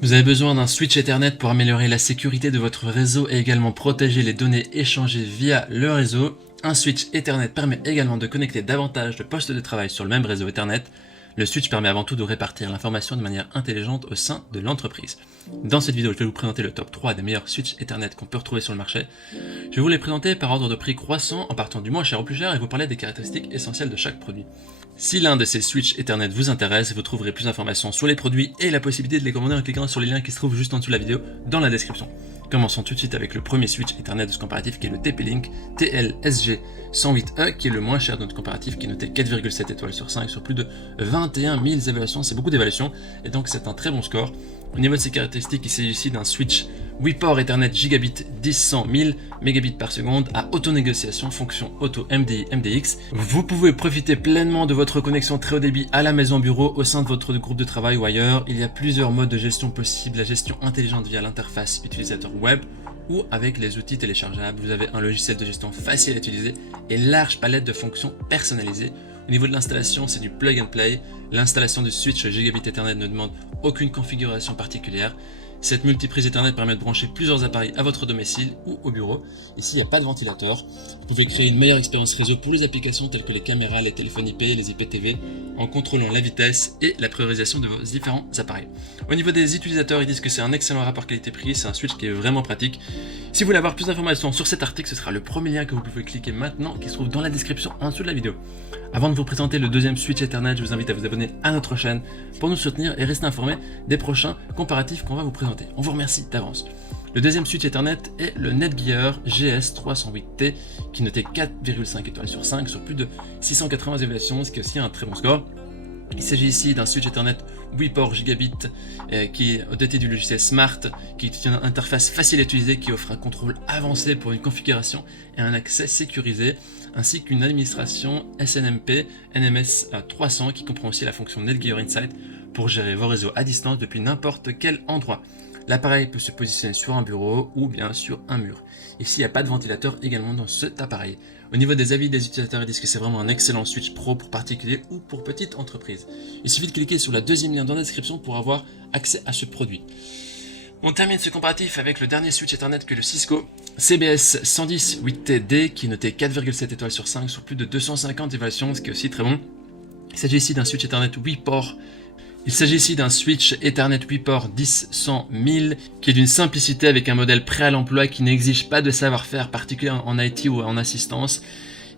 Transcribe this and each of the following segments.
Vous avez besoin d'un switch Ethernet pour améliorer la sécurité de votre réseau et également protéger les données échangées via le réseau. Un switch Ethernet permet également de connecter davantage de postes de travail sur le même réseau Ethernet. Le switch permet avant tout de répartir l'information de manière intelligente au sein de l'entreprise. Dans cette vidéo, je vais vous présenter le top 3 des meilleurs switches Ethernet qu'on peut retrouver sur le marché. Je vais vous les présenter par ordre de prix croissant en partant du moins cher au plus cher et vous parler des caractéristiques essentielles de chaque produit. Si l'un de ces switches Ethernet vous intéresse, vous trouverez plus d'informations sur les produits et la possibilité de les commander en cliquant sur les liens qui se trouvent juste en dessous de la vidéo dans la description. Commençons tout de suite avec le premier switch Ethernet de ce comparatif qui est le TP-Link TLSG108E qui est le moins cher de notre comparatif qui est noté 4,7 étoiles sur 5 sur plus de 21 000 évaluations. C'est beaucoup d'évaluations et donc c'est un très bon score. Au niveau de ses caractéristiques, il s'agit ici d'un switch 8 ports Ethernet gigabit 10 1000 mégabits par seconde à auto-négociation fonction auto MDI MDX. Vous pouvez profiter pleinement de votre connexion très haut débit à la maison bureau, au sein de votre groupe de travail ou ailleurs. Il y a plusieurs modes de gestion possibles, la gestion intelligente via l'interface utilisateur web ou avec les outils téléchargeables. Vous avez un logiciel de gestion facile à utiliser et une large palette de fonctions personnalisées. Au niveau de l'installation, c'est du plug and play. L'installation du switch gigabit Ethernet ne demande aucune configuration particulière. Cette multiprise Ethernet permet de brancher plusieurs appareils à votre domicile ou au bureau. Ici, il n'y a pas de ventilateur. Vous pouvez créer une meilleure expérience réseau pour les applications telles que les caméras, les téléphones IP, les IPTV, en contrôlant la vitesse et la priorisation de vos différents appareils. Au niveau des utilisateurs, ils disent que c'est un excellent rapport qualité-prix, c'est un switch qui est vraiment pratique. Si vous voulez avoir plus d'informations sur cet article, ce sera le premier lien que vous pouvez cliquer maintenant qui se trouve dans la description en dessous de la vidéo. Avant de vous présenter le deuxième switch Ethernet, je vous invite à vous abonner à notre chaîne pour nous soutenir et rester informé des prochains comparatifs qu'on va vous présenter. On vous remercie d'avance. Le deuxième switch Ethernet est le Netgear GS308T qui notait 4,5 étoiles sur 5 sur plus de 680 évaluations, ce qui est aussi un très bon score. Il s'agit ici d'un switch Ethernet 8 ports gigabit qui est doté du logiciel Smart, qui est une interface facile à utiliser qui offre un contrôle avancé pour une configuration et un accès sécurisé, ainsi qu'une administration SNMP NMS 300 qui comprend aussi la fonction Netgear Insight pour gérer vos réseaux à distance depuis n'importe quel endroit. L'appareil peut se positionner sur un bureau ou bien sur un mur. Ici, il n'y a pas de ventilateur également dans cet appareil. Au niveau des avis des utilisateurs, ils disent que c'est vraiment un excellent switch pro pour particuliers ou pour petites entreprises. Il suffit de cliquer sur le deuxième lien dans la description pour avoir accès à ce produit. On termine ce comparatif avec le dernier switch Ethernet que le Cisco CBS 110 8TD qui est noté 4,7 étoiles sur 5 sur plus de 250 évaluations, ce qui est aussi très bon. Il s'agit ici d'un switch Ethernet 8 ports. Il s'agit ici d'un switch Ethernet 8 ports 10 1000 qui est d'une simplicité avec un modèle prêt à l'emploi qui n'exige pas de savoir-faire particulier en IT ou en assistance.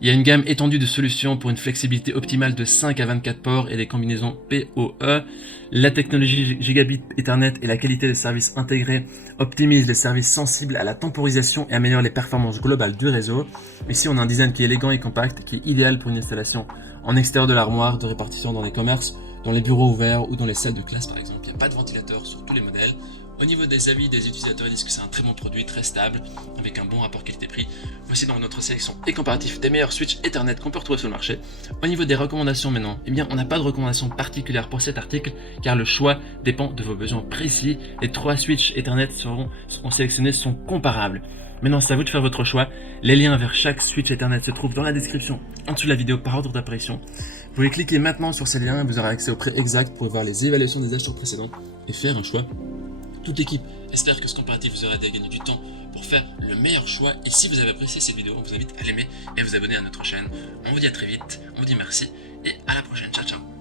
Il y a une gamme étendue de solutions pour une flexibilité optimale de 5 à 24 ports et des combinaisons PoE. La technologie Gigabit Ethernet et la qualité des services intégrés optimisent les services sensibles à la temporisation et améliorent les performances globales du réseau. Ici, on a un design qui est élégant et compact, qui est idéal pour une installation en extérieur de l'armoire, de répartition dans les commerces, dans les bureaux ouverts ou dans les salles de classe par exemple. Il n'y a pas de ventilateur sur tous les modèles. Au niveau des avis des utilisateurs, ils disent que c'est un très bon produit, très stable, avec un bon rapport qualité-prix. Voici donc notre sélection et comparatif des meilleurs switches Ethernet qu'on peut retrouver sur le marché. Au niveau des recommandations maintenant, eh bien on n'a pas de recommandation particulière pour cet article, car le choix dépend de vos besoins précis. Les 3 switches Ethernet seront sélectionnés sont comparables. Maintenant, c'est à vous de faire votre choix. Les liens vers chaque switch Ethernet se trouvent dans la description en dessous de la vidéo par ordre d'apparition. Vous pouvez cliquer maintenant sur ces liens et vous aurez accès au prix exact pour voir les évaluations des acheteurs précédents et faire un choix. Toute l'équipe espère que ce comparatif vous aura aidé à gagner du temps pour faire le meilleur choix. Et si vous avez apprécié cette vidéo, on vous invite à l'aimer et à vous abonner à notre chaîne. On vous dit à très vite, on vous dit merci et à la prochaine. Ciao ciao.